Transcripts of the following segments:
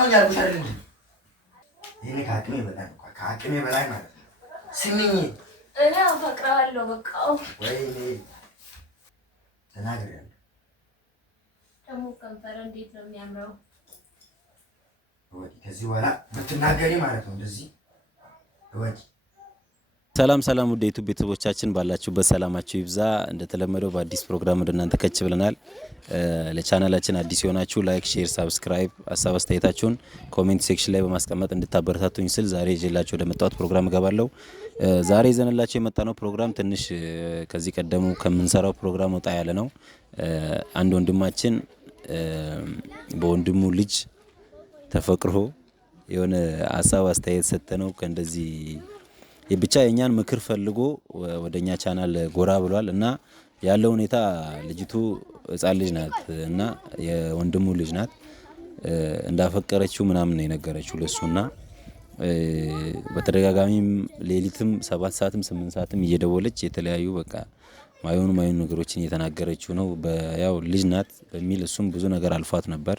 ምን ያልኩሽ አይደል እንዴ? ይሄኔ ከአቅሜ በላይ ማለት ነው። ስሚኝ እኔ አፈቅርሃለሁ በቃ። ወይኔ ተናግሬያለሁ። ደግሞ ከንፈር እንዴት ነው የሚያምረው! ከዚህ በኋላ ብትናገሪ ማለት ነው እንደዚህ ሰላም ሰላም ውድ የዩቲዩብ ቤተሰቦቻችን ባላችሁበት ሰላማችሁ ይብዛ። እንደተለመደው በአዲስ ፕሮግራም ወደ እናንተ ከች ብለናል። ለቻናላችን አዲስ የሆናችሁ ላይክ፣ ሼር፣ ሳብስክራይብ ሀሳብ አስተያየታችሁን ኮሜንት ሴክሽን ላይ በማስቀመጥ እንድታበረታቱኝ ስል ዛሬ ይዤላችሁ ወደ መጣሁት ፕሮግራም እገባለሁ። ዛሬ ይዘንላችሁ የመጣነው ፕሮግራም ትንሽ ከዚህ ቀደሙ ከምንሰራው ፕሮግራም ወጣ ያለ ነው። አንድ ወንድማችን በወንድሙ ልጅ ተፈቅሮ የሆነ ሀሳብ አስተያየት ሰጠነው ከእንደዚህ ብቻ የኛን ምክር ፈልጎ ወደኛ ቻናል ጎራ ብሏል እና ያለው ሁኔታ ልጅቱ ህፃን ልጅ ናት እና የወንድሙ ልጅ ናት። እንዳፈቀረችው ምናምን ነው የነገረችው ለሱና በተደጋጋሚም ሌሊትም 7 ሰዓትም 8 ሰዓትም እየደወለች የተለያዩ በቃ ማይሆኑ ነገሮችን እየተናገረችው ነው። ያው ልጅ ናት በሚል እሱም ብዙ ነገር አልፏት ነበር።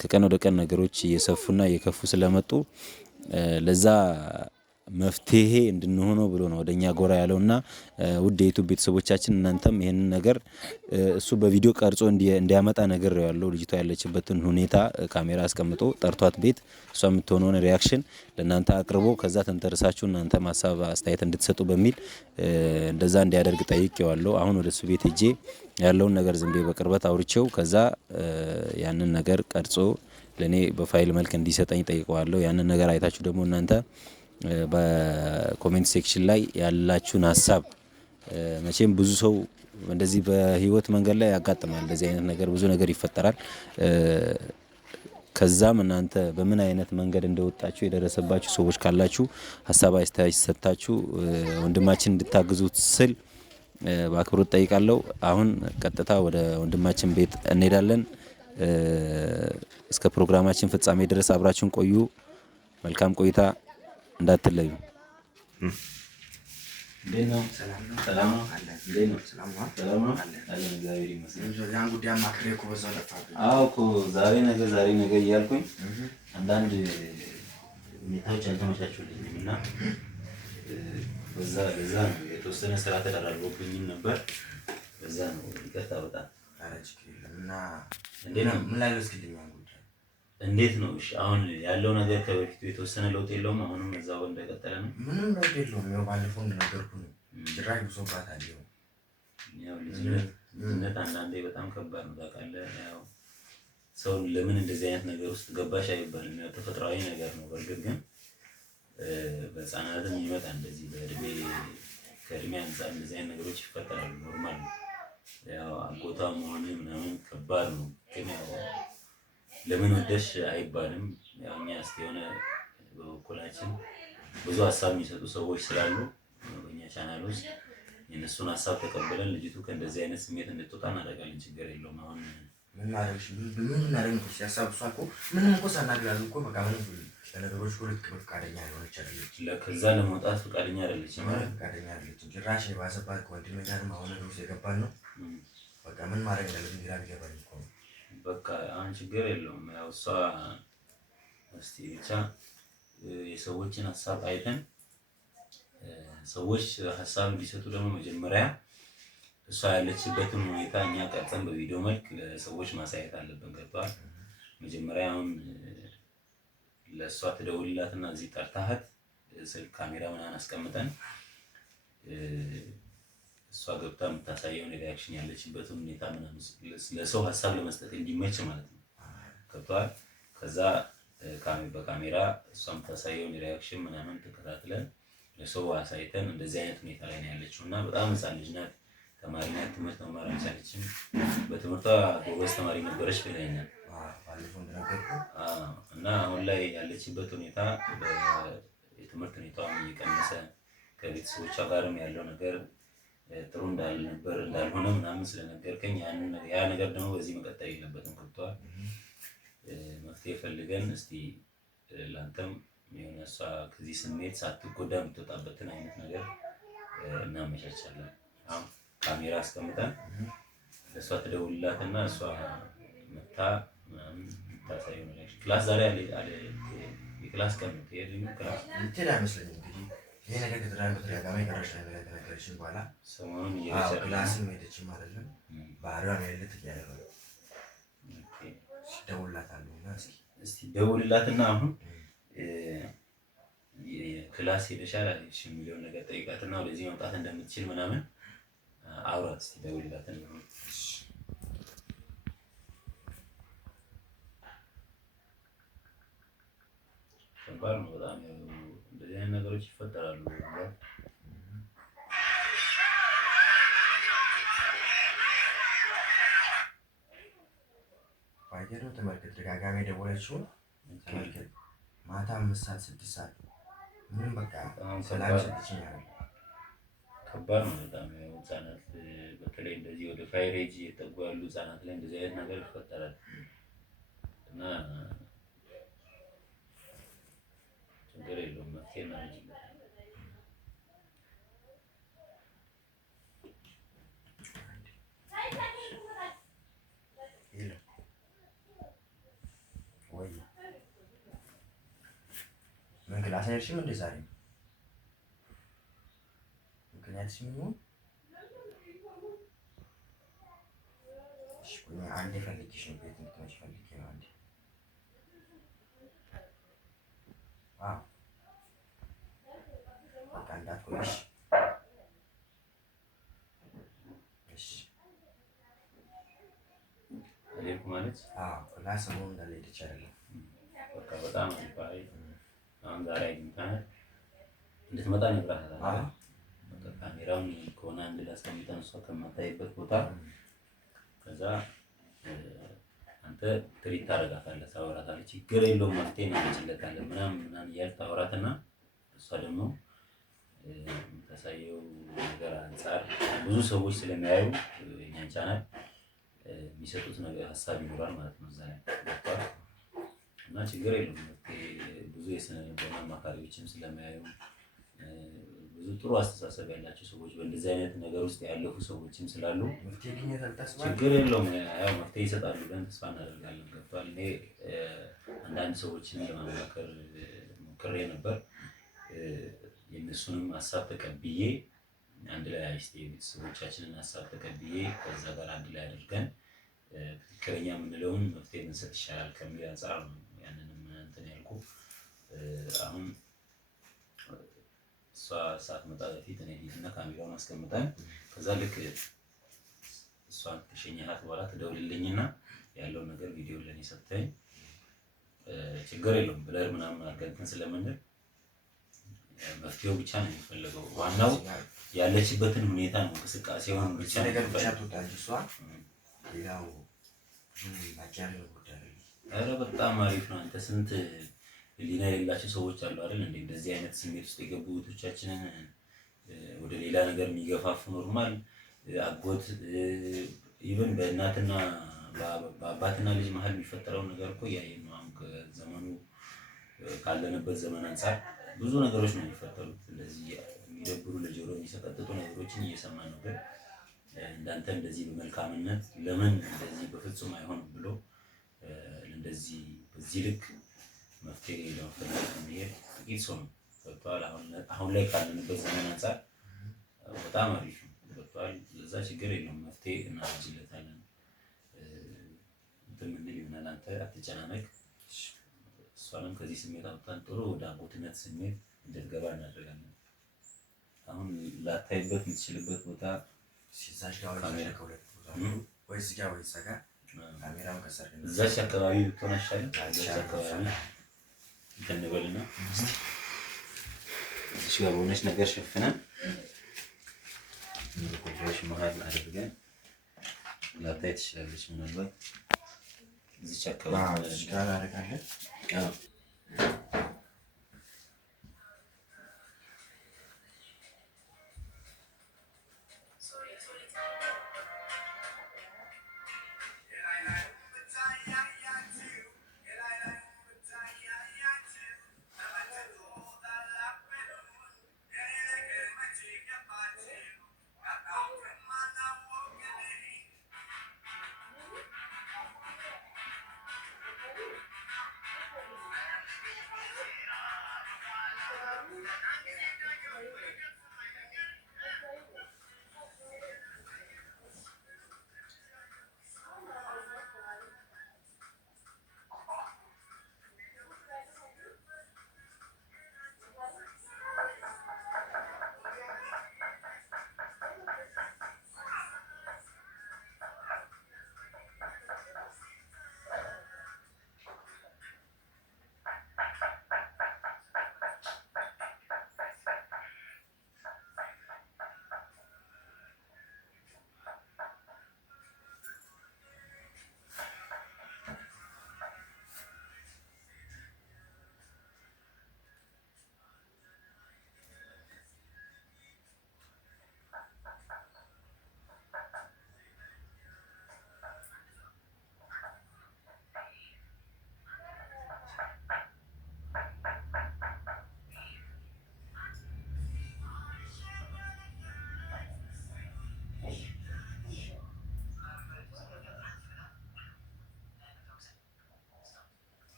ከቀን ወደ ቀን ነገሮች እየሰፉና እየከፉ ስለመጡ ለዛ መፍትሄ እንድንሆነው ብሎ ነው ወደኛ ጎራ ያለውና ውድ የዩቲዩብ ቤተሰቦቻችን እናንተም ይሄንን ነገር እሱ በቪዲዮ ቀርጾ እንዲያመጣ ነገር ያለው ልጅቷ ያለችበትን ሁኔታ ካሜራ አስቀምጦ ጠርቷት ቤት እሷ የምትሆነውን ሪአክሽን ለእናንተ አቅርቦ ከዛ ተንተርሳችሁ እናንተ ማሳብ አስተያየት እንድትሰጡ በሚል እንደዛ እንዲያደርግ ጠይቄዋለሁ። አሁን ወደሱ ቤት ሄጄ ያለውን ነገር ዝም ብዬ በቅርበት አውርቼው ከዛ ያንን ነገር ቀርጾ ለኔ በፋይል መልክ እንዲሰጠኝ ጠይቀዋለሁ። ያንን ነገር አይታችሁ ደግሞ እናንተ በኮሜንት ሴክሽን ላይ ያላችሁን ሐሳብ መቼም ብዙ ሰው እንደዚህ በህይወት መንገድ ላይ ያጋጥማል። እንደዚህ አይነት ነገር ብዙ ነገር ይፈጠራል። ከዛም እናንተ በምን አይነት መንገድ እንደወጣችሁ የደረሰባችሁ ሰዎች ካላችሁ ሐሳብ አስተያየት ሰጣችሁ ወንድማችን እንድታግዙት ስል በአክብሮት ጠይቃለሁ። አሁን ቀጥታ ወደ ወንድማችን ቤት እንሄዳለን። እስከ ፕሮግራማችን ፍጻሜ ድረስ አብራችሁን ቆዩ። መልካም ቆይታ እንዳትለዩ። እንዴት ነው? ሰላም ነው? እንዴት ነው? ሰላም ነው? አለን እግዚአብሔር ይመስገን። ያን ጉዳይ አማክሬ እኮ በዛው ጠፋብኝ። አዎ እኮ ዛሬ ነገ እያልኩኝ አንዳንድ ሁኔታዎች አልተመቻቹልኝም እና በዛ ነው የተወሰነ ስራ ተደራርቦብኝም ነበር። በዛ ነው ይቅርታ በጣም እና እንዴት ነው? ምን ላይ ወስድልኛል? እንዴት ነው? እሺ አሁን ያለው ነገር ከበፊቱ የተወሰነ ለውጥ የለውም? አሁንም እዛው እንደቀጠለ ነው? ምንም ለውጥ የለውም። ያው ባለፈው እንደነገርኩህ ነው። ጅራሽ ብሶባታል። ያው ልጅነት አንዳንዴ በጣም ከባድ ነው ታውቃለህ። ያው ሰው ለምን እንደዚህ አይነት ነገር ውስጥ ገባሽ አይባልም። ያው ተፈጥሯዊ ነገር ነው። በርግጥ ግን በህፃናትም ይመጣ እንደዚህ ከእድሜ አንፃር እንደዚህ አይነት ነገሮች ይፈጠራሉ። ኖርማል ነው። ያው አጎቷ መሆን ምናምን ከባድ ነው። ግን ያው ለምን ወደሽ አይባልም። ያው እኛ የሆነ በኩላችን ብዙ ሀሳብ የሚሰጡ ሰዎች ስላሉ በእኛ ቻናል ውስጥ የነሱን ሀሳብ ተቀበለን ልጅቱ ከእንደዚህ አይነት ስሜት እንድትወጣ እናደርጋለን። ችግር የለውም። አሁን ምን እናደርግ ነው ሲያሳብ እሷ እኮ ምንም እኮ ሳናግራት እኮ በቃ ምንም ለነገሮች ሁለት ፈቃደኛ ሆነች አይደለች። ከዛ ለመውጣት ፈቃደኛ አይደለች ማለት ፈቃደኛ አይደለች። ጭራሽ የባሰባት ከወንድሜ ጋርም አሁን ነገር ውስጥ የገባን ነው። በቃ ምን ማድረግ እንዳለብን ግራ ቢገባኝ እኮ ነው። በቃ አሁን ችግር የለውም። ያው እሷ እስቲ ብቻ የሰዎችን ሀሳብ አይተን ሰዎች ሀሳብ እንዲሰጡ ደግሞ መጀመሪያ እሷ ያለችበትን ሁኔታ እኛ ቀርጸን በቪዲዮ መልክ ለሰዎች ማሳየት አለብን። ገብቷል? መጀመሪያ አሁን ለእሷ ትደውልላትና እዚህ ጠርታሃት ስልክ ካሜራ ምናምን አስቀምጠን እሷ ገብታ የምታሳየውን ሪአክሽን ያለችበትን ሁኔታ ምናምን ለሰው ሀሳብ ለመስጠት እንዲመች ማለት ነው። ገብቷል? ከዛ በካሜራ እሷ የምታሳየውን ሪአክሽን ምናምን ተከታትለን ለሰው አሳይተን እንደዚህ አይነት ሁኔታ ላይ ነው ያለችው እና በጣም ህፃን ልጅ ናት። ተማሪ ናት። ትምህርት መማር አልቻለችም። በትምህርቷ ጎበዝ ተማሪ ነበረች ብለኛል እና አሁን ላይ ያለችበት ሁኔታ የትምህርት ሁኔታዋም እየቀነሰ ከቤተሰቦቿ ጋርም ያለው ነገር ጥሩ እንዳልሆነ ምናምን ስለነገርከኝ ያ ነገር ደግሞ በዚህ መቀጠል የለበትም። ገብቷል? መፍትሄ ፈልገን እስቲ ላንተም የሆነ እሷ ከዚህ ስሜት ሳትጎዳ የምትወጣበትን አይነት ነገር እናመቻቻለን። አሁን ካሜራ አስቀምጠን ለእሷ ትደውልላትና እሷ መታ ምናምን የምታሳየው ነገር ክላስ ዛሬ አለ የክላስ ቀን ነው ትሄድ ክላስ እንትን አይመስለኝም። እንግዲህ ይሄ ነገር ከተደረገ በተደጋጋሚ ቀረሽ ላይ ነገር ተነገረችን በኋላ ሰሞኑን ክላስም ሄደችም አይደለም ባህሪዋን ያለት እያለ ነው። ደውልላታለሁ እና እስኪ ደውልላትና አሁን ክላስ ሄደሻል አለች የሚለውን ነገር ጠይቃትና ወደዚህ መምጣት እንደምትችል ምናምን አውራት እስኪ ደውልላትና ከባድ ነው በጣም እንደዚህ አይነት ነገሮች ይፈጠራሉ። ባይገርም ተመልከት፣ ደጋጋሚ የደወለችውን ተመልከት። ማታ 5 ሰዓት 6 ሰዓት ምንም በቃ ሰላም ሰጥችኝ ያለ ከባድ ነው በጣም ህጻናት በተለይ እንደዚህ ወደ ፋይሬጅ እየጠጉ ያሉ ህጻናት ላይ እንደዚህ አይነት ነገር ይፈጠራል እና ችግር የለውም መፍትሄ እናገኛለን። ምን ክላስ አይደርሽም እንዴ ዛሬ? ምክንያትሽ ምን ይሁን? እሺ አንዴ ፈልጌሽ ነው ቤት እንድትመጪ ፈልጌ ነው አንዴ። አዎ በቃ እንዳትቆይሽ። እሺ አለኩ ማለት ክላስ ነው እንዳልሄደች አይደለም በቃ በጣም አሪፍ አሁን ዛሬ አግኝተናል እንድትመጣ ነግራታለሁ። በቃ ካሜራውን ከሆነ አንድ ላይ አስቀምጠን እሷ ከማታይበት ቦታ ከዛ አንተ ትሪት ታደርጋታለህ፣ ታወራታለህ። ችግር የለውም መፍትሄ እናመጣለታለን ምናምን እያልክ ታወራትና እሷ ደግሞ የምታሳየው ነገር አንፃር ብዙ ሰዎች ስለሚያዩ የእኛን ቻናል የሚሰጡት ነገር ሀሳብ ይኖራል ማለት ነው እዛ ላይ እና ችግር የለውም ብዙ የስነ ልቦና አማካሪዎችም ስለሚያዩ ብዙ ጥሩ አስተሳሰብ ያላቸው ሰዎች በእንደዚህ አይነት ነገር ውስጥ ያለፉ ሰዎችም ስላሉ ችግር የለውም ያው መፍትሄ ይሰጣሉ ብለን ተስፋ እናደርጋለን። ገብቷል። እኔ አንዳንድ ሰዎችን ለማማከር ሞክሬ ነበር። የእነሱንም ሀሳብ ተቀብዬ አንድ ላይ አይስቴ ቤተሰቦቻችንን ሀሳብ ተቀብዬ ከዛ ጋር አንድ ላይ አድርገን ትክክለኛ የምንለውን መፍትሄ ብንሰጥ ይሻላል ከሚል አንፃር ነው ያንንም እንትን ያልኩ። አሁን እሷ ሳትመጣ በፊት እኔ ሂድና ካሜራውን አስቀምጠን ከዛ ልክ እሷን ከሸኘሃት በኋላ ትደውልልኝና ያለውን ነገር ቪዲዮ ለኔ ሰጥተኝ ችግር የለውም ብለህ ምናምን አድርገን እንትን ስለምንል መፍትሄው ብቻ ነው የሚፈልገው። ዋናው ያለችበትን ሁኔታ ነው እንቅስቃሴውን ብቻ ነገር ብቻ ትወጣለች እሷ ያው አጃሪ ወዳለ ኧረ በጣም አሪፍ ነው። አንተ ስንት ሊና የሌላቸው ሰዎች አሉ አይደል እንዴ እንደዚህ አይነት ስሜት ውስጥ የገቡ እህቶቻችንን ወደ ሌላ ነገር የሚገፋፉ ኖርማል አጎት ኢቭን በእናትና በአባትና ልጅ መሀል የሚፈጠረው ነገር እኮ ያየን ነው። አሁን ከዘመኑ ካለንበት ዘመን አንፃር ብዙ ነገሮች ነው የሚፈጠሩት። እንደዚህ የሚደብሩ ለጆሮ የሚሰቀጥጡ ነገሮችን እየሰማን ነው። ግን እንዳንተ እንደዚህ በመልካምነት ለምን እንደዚህ በፍጹም አይሆንም ብሎ እንደዚህ በዚህ ልክ መፍትሄ ለመፈለግ የሚሄድ ጥቂት ሰው ነው። ገብቶሃል። አሁን ላይ ካለንበት ዘመን አንፃር በጣም አሪፍ ነው። ገብቶሃል። ለዛ ችግር የለውም መፍትሄ እናበጅለታለን። እንትን የምንል ይሆናል። አንተ አትጨናነቅ። እሷንም ከዚህ ስሜት አውጥተን ጥሩ ወደ አጎትነት ስሜት እንድትገባ እናደርጋለን። አሁን ላታይበት የምትችልበት ቦታ ሲዛሽ ጋር ወይስ ጋር ወይስ ጋር ካሜራውን ከሰርክ እዛች አካባቢ ብትሆን አይሻልም? እዛች አካባቢ እንትን እንበልና እዚህ ጋር በሆነች ነገር ሸፍነን ኮንትሮሽ መሀል አድርገን ላታይ ትችላለች። ምናልባት እዚች አካባቢ እዚህ ጋር አደርጋለን።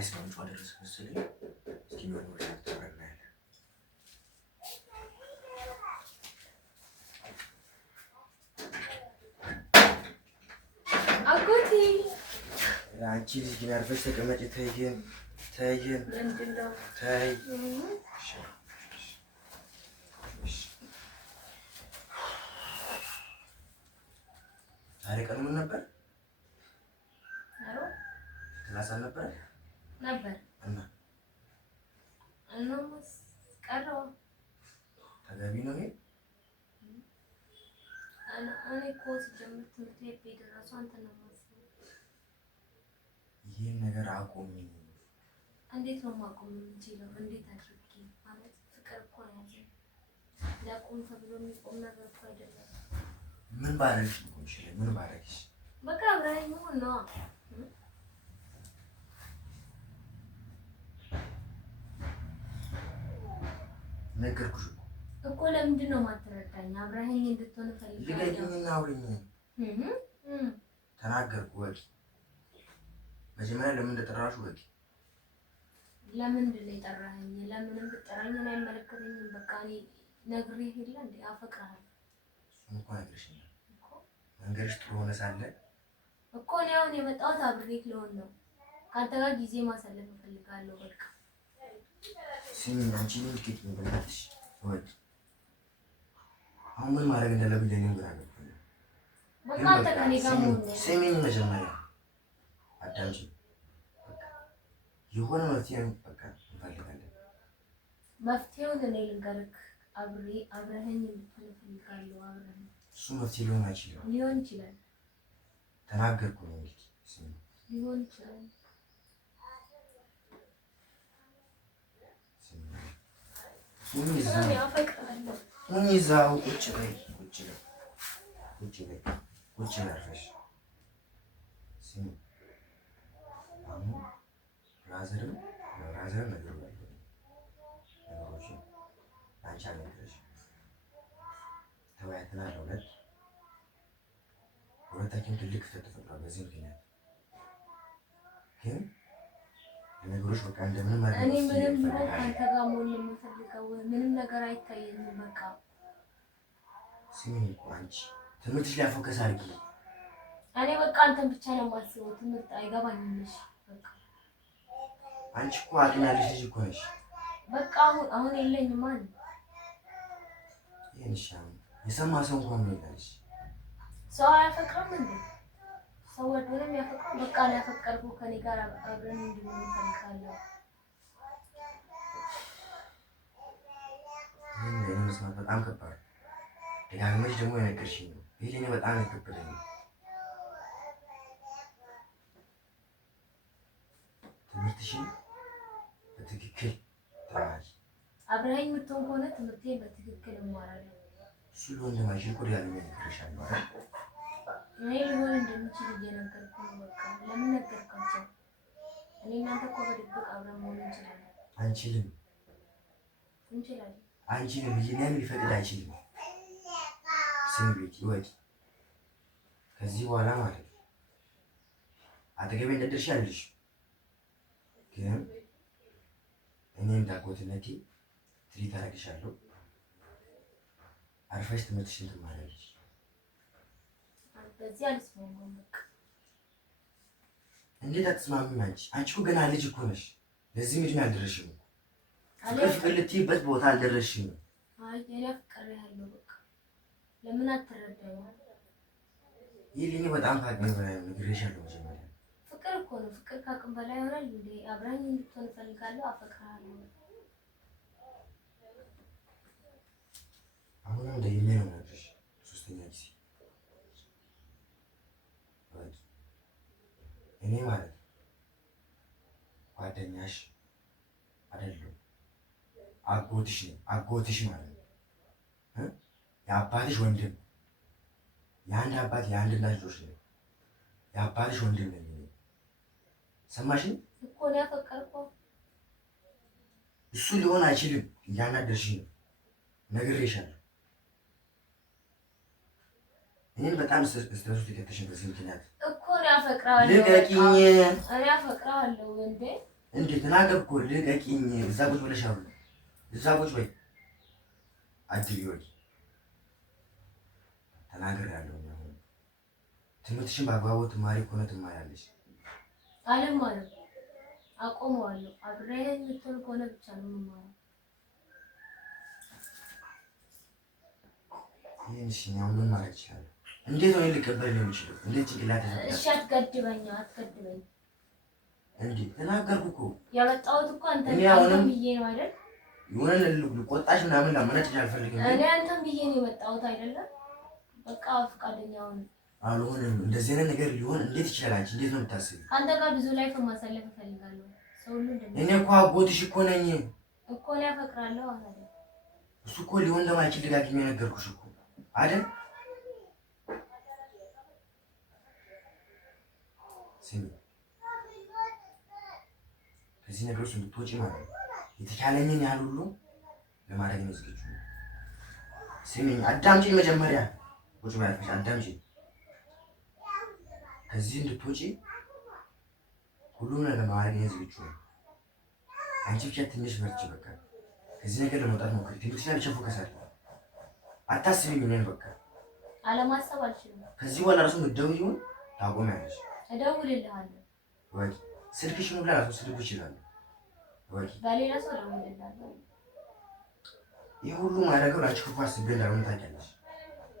ፀሐይ እስከመውጫ ደረሰ መሰለኝ። እስኪ ምን ነው ታረጋግና ያለ አጎቴ አንቺ ልጅ ግን አርፈሽ ተቀመጪ። ተይ ምንድን ነው? ተይ ዛሬ ቀኑ ምን ነበር? ክላስ አልነበረ ነበር እና ቀረው። ተገቢ ነው። እኔ እኮ ስጀምር ትምህርት ቤት የደረሰው አንተ ነው የማስበው። ይህን ነገር አቁሚ። እንዴት ነው ማቆም የምችለው? እንዴት አድርጌ? ማለት ፍቅር እኮ ነው ያዘኝ። ላቁም ተብሎ የሚቆም ነገር እኮ አይደለም። ምን ባረግሽ ነው ይችላል? ምን ባረግሽ? በቃ አብረኸኝ መሆን ነው። ነገርኩሽ እኮ ለምንድን ነው የማትረዳኝ? አብረኸኝ እንድትሆን ፈልጋለሁ። ልቀቂኝና አውሪኝ። ተናገርኩ። ወቂ መጀመሪያ ለምን እንደጠራሽ ወቂ። ለምንድን ነው የጠራኸኝ? ለምንም ብትጠራኝ አይመለከተኝም። በቃ እኔ ነግሬህ የለ እንዴ አፈቅርሃለሁ። እሱን እኮ ነግሬሽኛል። መንገድሽ ጥሩ ሆነ ሳለ እኮ እኔ አሁን የመጣሁት አብሬህ ልሆን ነው። ከአንተ ጋር ጊዜ ማሳለፍ እፈልጋለሁ። በቃ ስሚ፣ አንቺ ምን ልትቄጥ ነው? በእናትሽ ወቂ። አሁን ምን ማድረግ እንዳለብኝ ለኔም ግራ ገብቶኛል። በቃ አንተ ከኔ ጋር መሆን ነው። ስሚኝ፣ መጀመሪያ አዳምጪ። የሆነ መፍትሄ በቃ እንፈልጋለን። መፍትሄውን እኔ ልንገርህ። አብረኸኝ እንድትሆን እፈልጋለሁ። አብረኸኝ እሱ መፍትሄ ሊሆን አይችልም። ሊሆን ይችላል። ተናገርኩ ነው እንግዲህ። ስሚ፣ ሊሆን ይችላል። እዛው ቁጭ በይ፣ ቁጭ አርፈሽ ስሚ። አሁን ብራዘርም ነገሮችን አንቺ አልነገረሽም። ተወያይተናል። ሁለታችን ትልቅ ክፍተት ተፈጥሯል። በዚህ ምክንያት ግን ነገሮች በቃ እንደምንም ማለት እኔ ምንም ቢሆን ከአንተ ጋር መሆን የምፈልገው ምንም ነገር አይታየኝም። በቃ ስሚ፣ አንቺ ትምህርትሽ ላይ ፎከስ አድርጊ። እኔ በቃ አንተን ብቻ ነው የማስበው። ትምህርት አይገባኝም። እሺ በቃ አንቺ እኮ አቅም ያለሽ ልጅ እኮ ነሽ። በቃ አሁን የለኝም ማለት ይሄን ሻም የሰማ ሰው እንኳን ነው ያለሽ። ሰው አያፈቅርም እንዴ? ሰው ወደንም ያፈቅራል። በቃ ነው ያፈቀርኩ። ከኔ ጋር አብረን እንድንሆን እፈልጋለሁ። ይሄን መስማት በጣም ከባድ። ደጋግመሽ ደግሞ የነገርሽኝ ነው። ይሄ ለኔ በጣም የከበደኝ ነው። ትምህርትሽን በትክክል ተማሪ። አብረኸኝ የምትሆን ከሆነ ትምህርቴን በትክክል እማራለሁ። እሱ ሊሆን እንደማይችል እኮ ደጋግሜ ነግሬሻለሁ አይደል? እኔ ሊሆን እንደሚችል እየነገርኩ ነው። በቃ ለምን ነገርካቸው? እኔ እናንተ እኮ በድብቅ አብረን መሆን እንችላለን። አንችልም። ህሊናም ሊፈቅድ አይችልም። ስሚ ቤት ይወቂ። ከዚህ በኋላ ማለት ነው አጠገቤ እንደደርሽ አልልሽ፣ ግን እኔ እንዳጎትነቴ ትሪት አደርግሻለሁ። አርፈሽ ትምህርትሽን ትማሪያለሽ። በዚህ አልስማማም። በቃ እንዴት አትስማሚም? አንቺ እኮ ገና ልጅ እኮ ነሽ። ለዚህ እድሜ አልደረስሽም እኮ። ፍቅር ልትይበት ቦታ አልደረስሽም። አይ እኔ አፍቅሬሃለሁ። በቃ ለምን አትረዳኝም? ይህ ለእኔ በጣም ከአቅሜ በላይ ነው። ነግሬሻለሁ መጀመሪያ። ፍቅር እኮ ነው። ፍቅር ከአቅም በላይ ይሆናል እንዴ? አብረኸኝ እንድትሆን እፈልጋለሁ። አፈቅርሃለሁ። አሁንም ደግሜ ነው የምነግርሽ፣ ሶስተኛ ጊዜ እኔ ማለት ጓደኛሽ አይደለም፣ አጎትሽ ነው። አጎትሽ ማለት ነው የአባትሽ ወንድም፣ የአንድ አባት የአንድ እናት ልጆች ነው። የአባትሽ ወንድም ነኝ። ሰማሽኝ እኮ ነው ያፈቀርከው። እሱ ሊሆን አይችልም። እያናደርሽኝ ነው። ነግሬሻለሁ። እኔን በጣም ስትረሱት የከተሽን በዚህ ምክንያት እኮ ነው ያፈቅራለሁ። ልቀቂኝ። እኔ አፈቅራለሁ እንዴ እንዴ ተናገርኩ። ልቀቂኝ። እዛ ቁጭ ብለሽ አሁን እዛ ቁጭ በይ። አትይወይ ተናግሬያለሁ። ትምህርትሽን በአግባቡ ትማሪ ከሆነ ትማሪያለሽ። አልማርም፣ አቆመዋለሁ። አብሬህ የምትሆን ከሆነ ብቻ ነው የምማረው። ይሄን እሺ፣ አሁን ምን ማድረግ ይችላል? እንዴት ነው ልቀበል የምችለው? እንዴት ጭንቅላት ተሰጠ? እሺ፣ አትገድበኝ፣ አትገድበኝ። እንዴ ተናገርኩ እኮ። ያመጣሁት እኮ አንተን ብዬ ነው አይደል? የሆነ ልቆጣሽ ምናምን ላመነጭ አልፈልግም። እኔ አንተን ብዬ ነው የመጣሁት አይደለም? በቃ ፈቃደኛ ሁን። አልሆንም። እንደዚህ አይነት ነገር ሊሆን እንዴት ይችላል? አንቺ እንዴት ነው የምታስቢው? አንተ ጋር ብዙ ላይፍ ማሳለፍ እፈልጋለሁ። ሰው ሁሉ እኔ እኮ አጎትሽ እኮ ነኝ እኮ ነው። ያፈቅራለሁ አይደል? እሱ እኮ ሊሆን እንደማይችል ደጋግሜ ነገርኩሽ እኮ አይደል? ስሚ፣ ከዚህ ነገር ውስጥ እንድትወጪ ማለት ነው የተቻለኝን ያህል ሁሉ ለማድረግ ነው ዝግጁ። ስሚኝ፣ አዳምጪኝ። መጀመሪያ ቁጭ በይ አልኩሽ፣ አዳምጪኝ። ከዚህ እንድትወጪ ሁሉም ነገር ለማድረግ ነው ዝግጁ። አንቺ ብቻ ትንሽ በርቺ። በቃ ከዚህ ነገር ለመውጣት ሞክሪ። ትምህርትሽ ላይ ብቻ ፎከስ አድርጊ። አታስቢ። ምን በቃ አለማሰብ አልችልም። ከዚህ በኋላ ራሱ የምትደውይውን ታቆሚያለሽ። እደውልልሃለሁ። ወይ ስልክሽን ሁላ ራሱ ስልኩ ይችላል ወይ በሌላ ሰው እደውልልሃለሁ። ይህ ሁሉ ማድረገው ላንቺ ክፉ አስቤ እንዳልሆነ ታውቂያለሽ።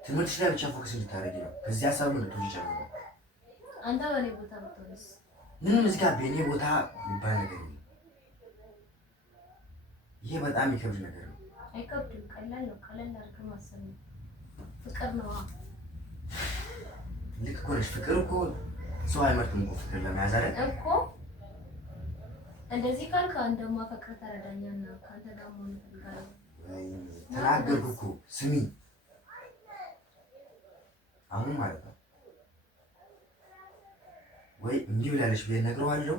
ትምህርትሽ ላይ ብቻ ፎከስ እንድታደርጊ ነው። ከዚህ ሀሳብ እንድትወጪ ይቻላል። አንተ በእኔ ቦታ ብትሆንስ? ምንም እዚህ ጋር በእኔ ቦታ የሚባል ነገር የለም። ይሄ በጣም የሚከብድ ነገር ነው። አይከብድም፣ ቀላል ነው። ቀላል አድርገህ ማሰብ ነው። ፍቅር ነው። ልክ እኮ ነሽ። ፍቅር እኮ ሰው አይመርጥም እኮ ፍቅር ለመያዝ አይደል እኮ። እንደዚህ ካልክ አንተማ ፍቅር ተረዳኛና ከአንተ ጋር መሆን እፈልጋለሁ። ተናገርኩ እኮ። ስሚ አሁን ማለት ነው ወይ እንዲህ ብላለሽ ብዬ እነግረዋለሁ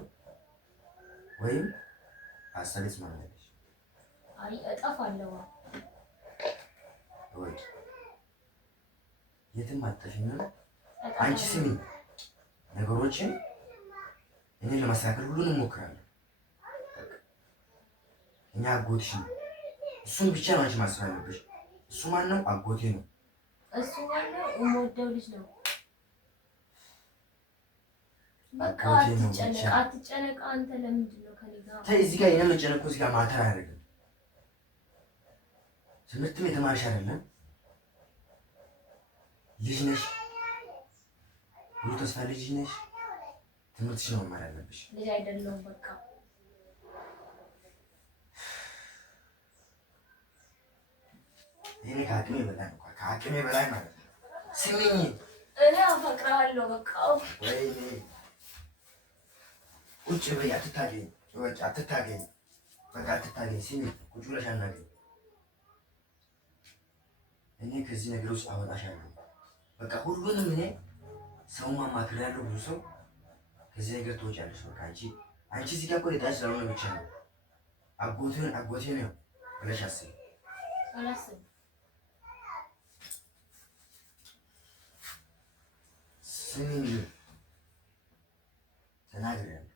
ወይም ሀሳቤስ ማለሽ። አይ እጠፋለሁ። ወይ የትም አትጠፊም። አንቺ ስሚ፣ ነገሮችን እኔ ለማስተካከል ሁሉንም እሞክራለሁ። እኛ አጎትሽ ነው። እሱን ብቻ ነው አንቺ ማሰብ ያለብሽ። እሱ ማን ነው? አጎቴ ነው። እሱ ዋናው የምወደው ልጅ ነው። በቃ አትጨነቅ። አንተ ለምንድን ነው ከኔ ጋር? ተይ፣ እዚህ ጋር የኔ መጨነቅ እኮ እዚህ ጋር ማተር አያደርግም። ትምህርትም የተማርሽ አይደለም፣ ልጅ ነሽ፣ ብዙ ተስፋ ልጅ ነሽ። ትምህርትሽ ነው መማር ያለብሽ። ልጅ አይደለሁም። በቃ ይሄኔ ከአቅሜ በላይ ነው፣ ከአቅሜ በላይ ማለት ነው። ስሚኝ፣ እኔ አፈቅርሃለሁ። በቃ ወይኔ ቁጭ በይ፣ አትታገኝ፣ አትታገኝ፣ በቃ አትታገኝ። ስሚ፣ ቁጭ ብለሽ አናገኝ። እኔ ከዚህ ነገር ውስጥ አወጣሻለሁ። በቃ ሁሉንም እኔ ሰው ማማክራለሁ፣ ብዙ ሰው። ከዚህ ነገር ትወጫለሽ። በቃ አንቺ እዚህ ጋር እኮ የጣሽ ስለሆነ ብቻ ነው አጎቴ ነው ብለሽ አስቢ። አላስብም። ስሚ፣ ተናግሬያለሁ።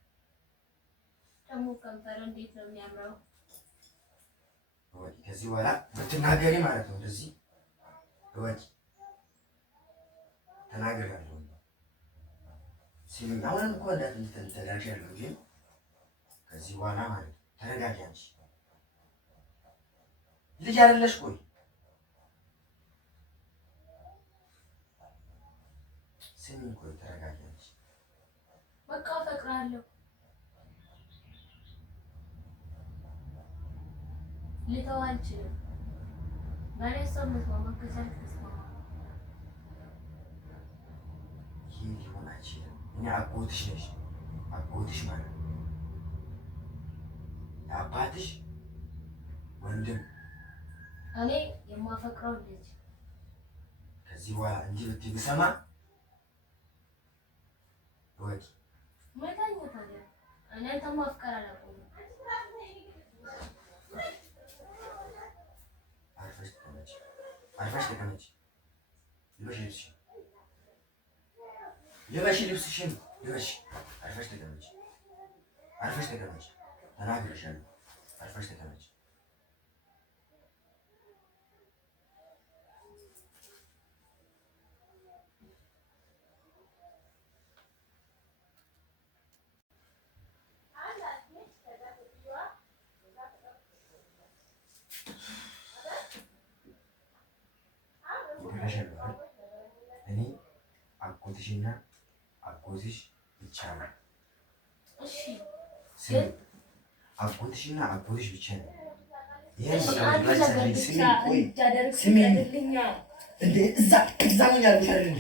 ደግሞ ከንፈር እንዴት ነው የሚያምረው! ከዚህ በኋላ ብትናገሪ ማለት ነው እንደዚህ ወቂ ተናግሬያለሁ። ስሚ፣ አሁንም እኮ እንዳትተዳሻለሁ፣ ግን ከዚህ በኋላ ማለት ነው ተረጋጊ። አንቺ ልጅ አይደለሽ? ቆይ ስሚ፣ ቆይ ተረጋጊ አንቺ። በቃ አፈቅርሃለሁ። ልተው አልችልም። በእኔ ሀሳብ መስማማ ከቻልክ ተስማማ። ይህ ሊሆን አይችልም። እኔ አጎትሽ ነሽ። አጎትሽ ማለት ነው የአባትሽ ወንድም። እኔ የማፈቅረው ልጅ ከዚህ በኋላ እንዲህ ብትይ ብሰማ ወቂ መታኛ። ታዲያ እኔ አንተን ማፍቀር አላቆምም። አርፈሽ ተቀመጪ። ልበሽ ልብስሽን ልበሽ። አርፈሽ ተቀመጪ። ተናግረሻል። አርፈሽ ተቀመጭ። እኔ አጎትሽና አጎትሽ ብቻ ነው። እሺ አጎትሽና አጎትሽ ብቻ ነው። ይሄን እሺ፣ በቃ አንድ ብላሽ ነገር ሰሪ ብቻ ስሚ። ቆይ እንዲያደርግ ስሚ ፍቀድልኝ። እንዴ እዛ ምን ያልኩሽ አይደል?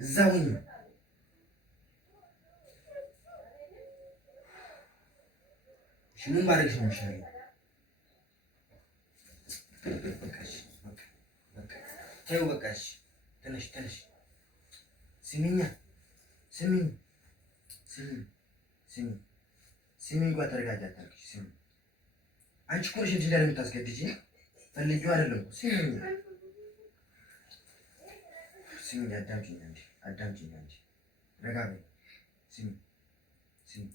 እዛ ምን ምን ማድረግ ነው የሚሻለው? በቃሽ በቃ ተይው በቃሽ። ተነሽ ተነሽ። ስሚኛ ስሚኝ ስሚኝ ስሚኝ ስሚኝ። ጓ ተረጋጊ፣ አታልቅሽ። ስሚኝ አንቺ እኮ ነሽ እንትን ላይ የምታስገድጂኝ። ፈልጌው አይደለም እኮ። ስሚኝ ስሚኝ፣ አዳምጪኝ አንቺ አዳምጪኝ አንቺ። ረጋ በይ። ስሚኝ ስሚኝ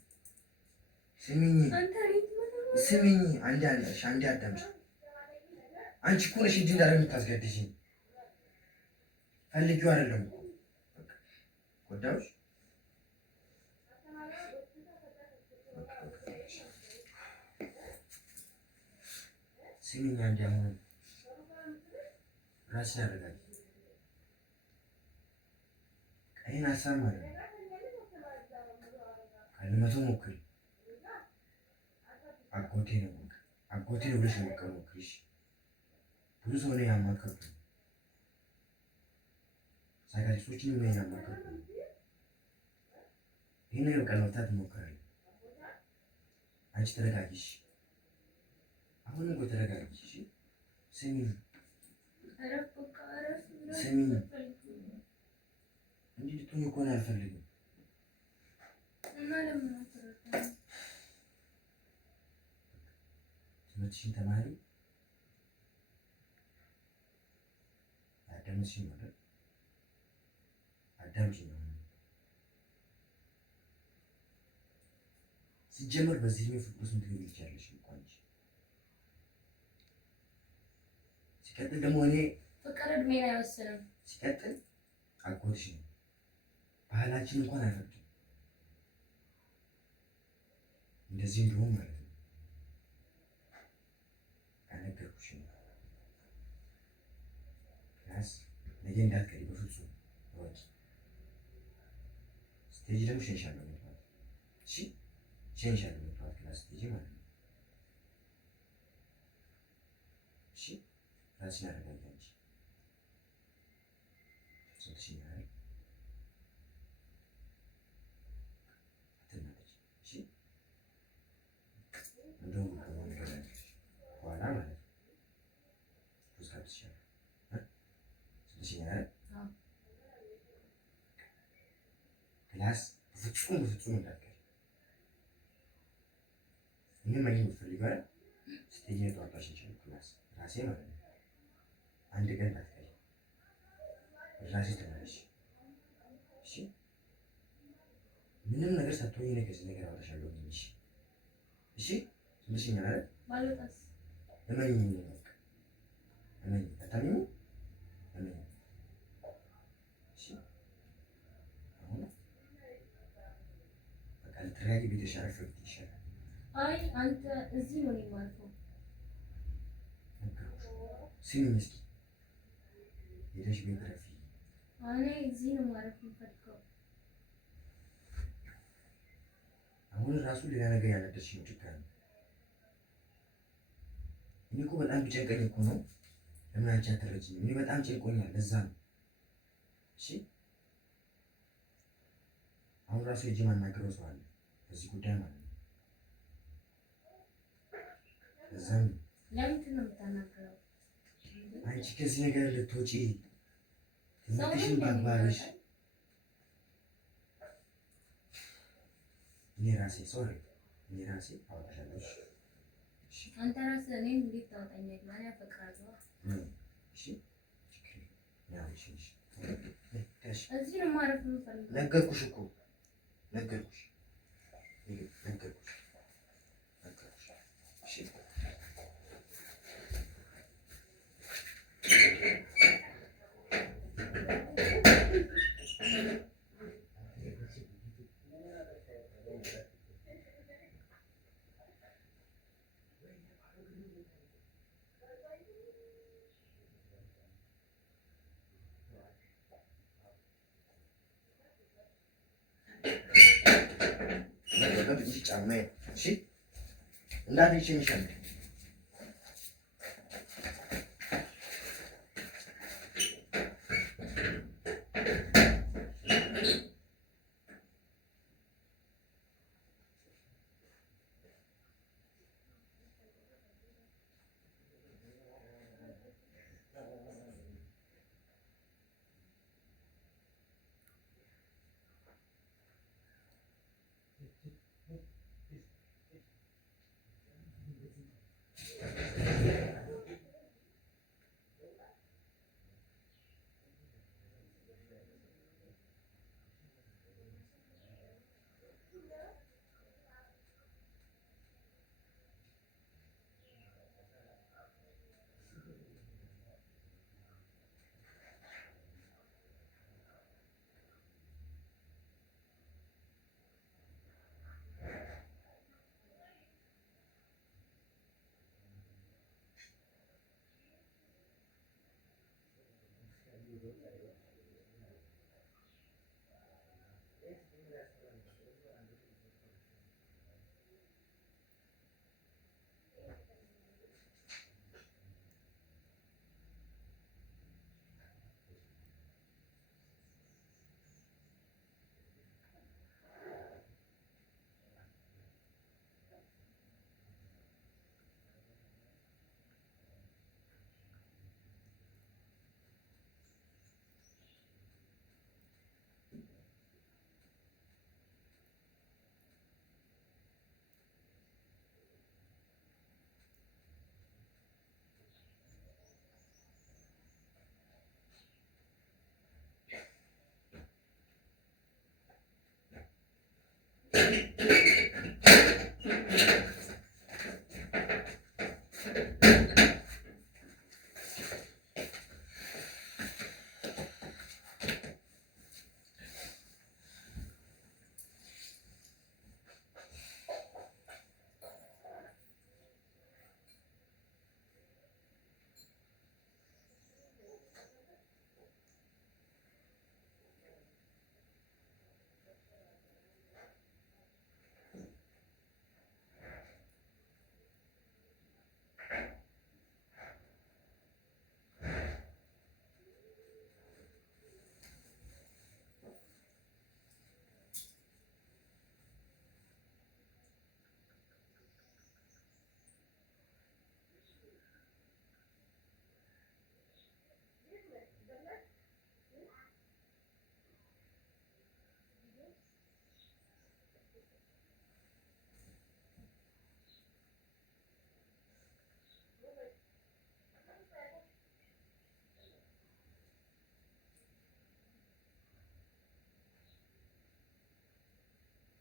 ስሚኝ ስሚኝ። አንዴ አለሽ፣ አንዴ አዳምጪኝ። አንቺ እኮ ነሽ እንትን ላይ የምታስገድጂኝ። ፈልጌው አይደለም እኮ። ጎዳሁሽ? ስሚኝ አንዴ፣ አሁን ራስሽን አረጋጊ። ይሄን ሀሳብ ማለት ነው ካልመተው ሞክሪ። አጎቴ ነው አጎቴ ነው ብለሽ ለመቀበል ሞክሪ። ብዙ ሰው ነው ያማከርኩት፣ ሳይካትሪስቶችን ነው ያማከርኩት። ይሄን ነገር ቃል መፍታት እሞክራለሁ። አንቺ ተረጋጊሽ። አሁን እኮ ተረጋጊሽ። ስሚኝ ስሚኝ። እንዲህ ልትሆኚ እኮ ነው አልፈልግም። ትምህርትሽን ተማሪ። አዳምጪኝ ማለት አዳምጪኝ ነው። ሲጀመር በዚህ ነው ፍቅር ውስጥ ልትገቢ ትችያለሽ እኮ አንቺ። ሲቀጥል ደግሞ እኔ ፍቅር እድሜን አይወስንም። ሲቀጥል አጎትሽ ነው። ባህላችን እንኳን አይፈቅድም እንደዚህ እንዲሆን ማለት ነው። ከነገርኩሽ ነው። ክላስ ነገ እንዳትቀሪ በፍጹም ወጪ ስቴጅ ደግሞ ሸንሻለሁ መጥፋት። እሺ ሸንሻለሁ መጥፋት ክላስ ስቴጅ ማለት ነው። እሺ ራስሽን አረጋጊ አንቺ። ሰጥሽኛል አትናደጂ። እሺ እንደውም ነገር በኋላ ማለት ነው ትሻል ሰጥሽኛል። ክላስ በፍጹም እንዳትቀሪ። ምንም አይነት የምትፈልጊው አይደል? ስቴጅ ላይ ተዋጣሽ እንችላል ክላስ ራሴ ማለት ነው። አንድ ቀን እንዳትቀሪ፣ ራሴ ተመለሽ። እሺ ምንም ነገር ሳትሆኚ እኔ ከዚህ ነገር አወጣሻለሁ እንጂ። እሺ ሰምተሽኛል አይደል? ባልወጣስ? እመኚኝ ነው በቃ እመኚኝ። አታምኚኝ? እመኚኝ። እሺ አሁን በቃ ልትረጋጊ፣ ቤትሽ አረፍ ብትይ ይሻላል። አይ አንተ እዚህ ነው የማልፈው። ስሚኝ እስኪ ሄደሽ ቤት ረፊ። እኔ እዚህ ነው ማረፍ የምፈልገው። አሁን ራሱ ሌላ ነገር ያናደድሽ ነው ችግር ነው። እኔ እኮ በጣም ቢጨንቀኝ እኮ ነው። ለምን አንቺ አትረጂኝም? እኔ በጣም ጨንቆኛል፣ ለዛ ነው። እሺ አሁን ራሱ ሄጄ ማናገረው ሰው አለ በዚህ ጉዳይ ማለት ነው። ለዛ ነው። ለምንድን ነው የምታናገረው? አንቺ ከዚህ ነገር ልትወጪ ትምህርትሽን ባግባብሽ እኔ ራሴ አወጣሻለሁ። አንተ ራስህ እኔን እንዴት ታወጣኛለህ? እኔ አፈቅራለሁ። እሺ እዚህ ነው ማረፍ የምፈልገው። ነገርኩሽ እኮ ነገርኩሽ። ትንሽ ጫማዬ እሺ እንዳትይሽ የሚሻል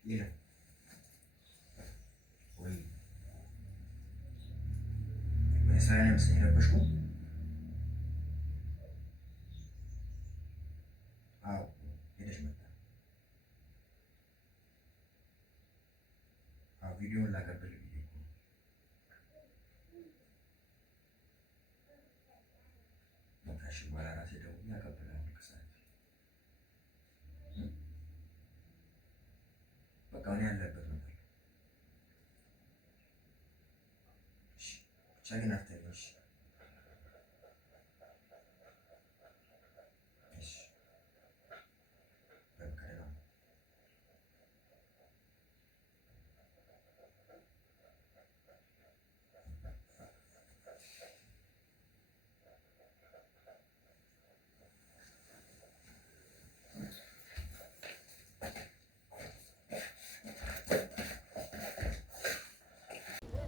የለም ወይ በስራ ነው መሰለኝ የረበሽኩ። አዎ ሄደሽ መጣ። አዎ ቪዲዮውን ላቀብል ብዬ እኮ በቃ እሺ፣ በኋላ ራሴ ደውዬ አቀብላለሁ ከሰዓት። በቃ እኔ ያለበት ነው። እሺ ብቻ ግን አትተኛሽ። እሺ በቃ ነው።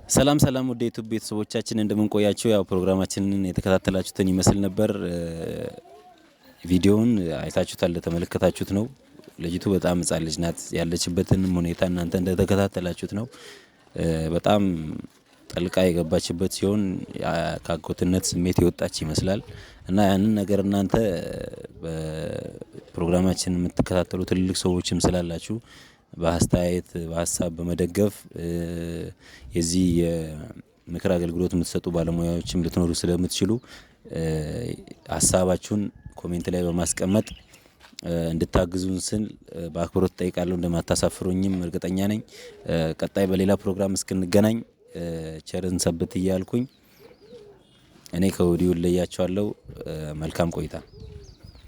ሰላም ሰላም ወደ ዩቲዩብ ቤተሰቦቻችን እንደምንቆያችሁ፣ ያው ፕሮግራማችንን የተከታተላችሁትን ይመስል ነበር። ቪዲዮውን አይታችሁታል፣ ተመለከታችሁት ነው። ልጅቱ በጣም ሕፃን ልጅ ናት። ያለችበትን ሁኔታ እናንተ እንደተከታተላችሁት ነው። በጣም ጠልቃ የገባችበት ሲሆን ከአጎትነት ስሜት የወጣች ይመስላል እና ያንን ነገር እናንተ በፕሮግራማችን የምትከታተሉ ትልልቅ ሰዎችም ስላላችሁ በአስተያየት በሀሳብ በመደገፍ የዚህ ምክር አገልግሎት የምትሰጡ ባለሙያዎችም ልትኖሩ ስለምትችሉ ሀሳባችሁን ኮሜንት ላይ በማስቀመጥ እንድታግዙን ስል በአክብሮት ጠይቃለሁ። እንደማታሳፍሩኝም እርግጠኛ ነኝ። ቀጣይ በሌላ ፕሮግራም እስክንገናኝ ቸርን ሰብት እያልኩኝ እኔ ከወዲሁ ለያችኋለሁ። መልካም ቆይታ